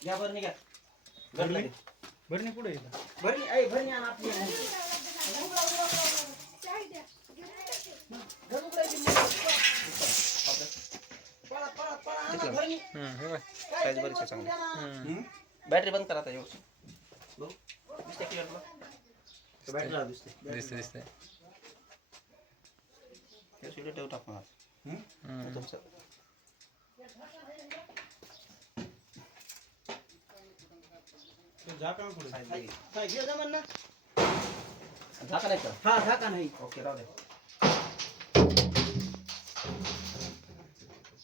घ्या भरणी घ्या भरणी? भरणी भरणी पुढे भरणी ऐ भरणी आण आपली पळा पळा पळा आणा भरणी. हम्म, हे. हम्म. बॅटरी बंद करा आता व्यवस्थित दिसते क्लिअर दिसते. दिसते. दिसते हे सुद्धा ठेवू टाकून हम्म. तुमचं. ते बघितली. काय घे जमन ना झाका नाही का हा झाका नाही. ओके राहू दे.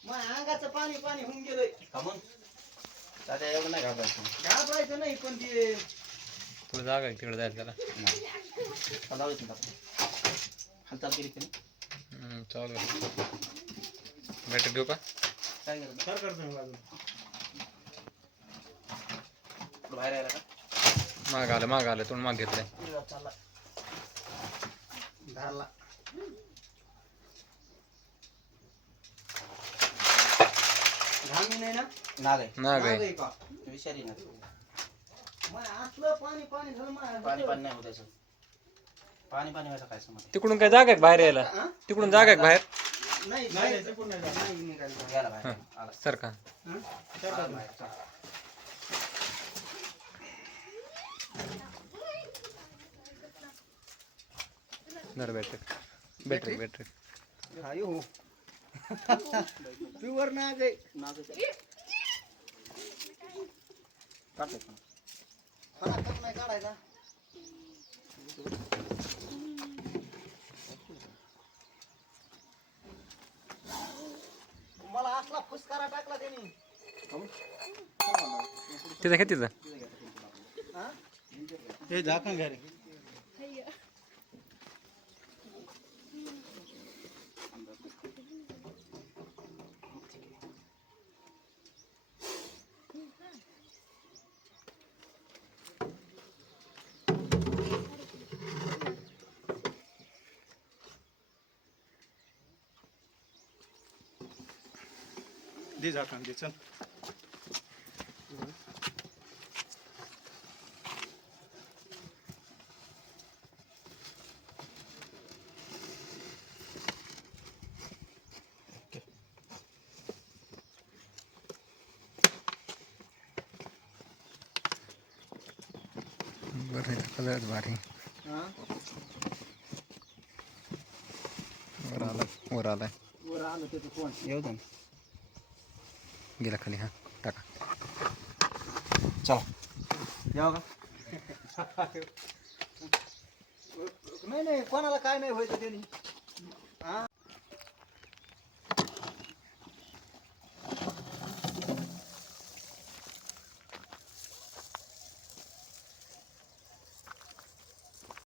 मग अंगाचं पाणी पाणी होऊन गेलंय. थांबून दादा एवढं नाही घाबरायचं. घाबरायचं नाही पण ते तुला जागा आहे तिकडे जायला. त्याला नाही जाऊ देत हालचाल केली की नाही? हम्म, चालू बॅटरी घेऊ का? काय करत सर करतो मी बाजूला. बाहेर यायला का? माग आलं माग आलं तोंड माग घेतलंय. धरला. नाही ना? नाग आहे. नाग नाग आहे. आहे का? विषारी ना मग असलं पाणी पाणी झालं मग पाणी पाणी नाही होत त्याचं पाणी पाणी व्हायचं काय समज तिकडून काय जागा आहे का बाहेर यायला? तिकडून जागा आहे का बाहेर? नाही नाही नाही हं? जरा बॅटरी बॅटरी बॅटरी हा। प्युअर का? फणा काढायचा मला असला फुसकारा टाकला त्यांनी। तिथं घे तिथं. हा? हे झाकण घ्या रे दे झाकण दे चल बरं कलर भारी हा? वर आला वर आलाय वर आलं त्याचं कोण येऊ दे ना. गेला खाली हा? टाका. चला. या का? नाही नाही कोणाला काय नाही व्हायचं त्यांनी.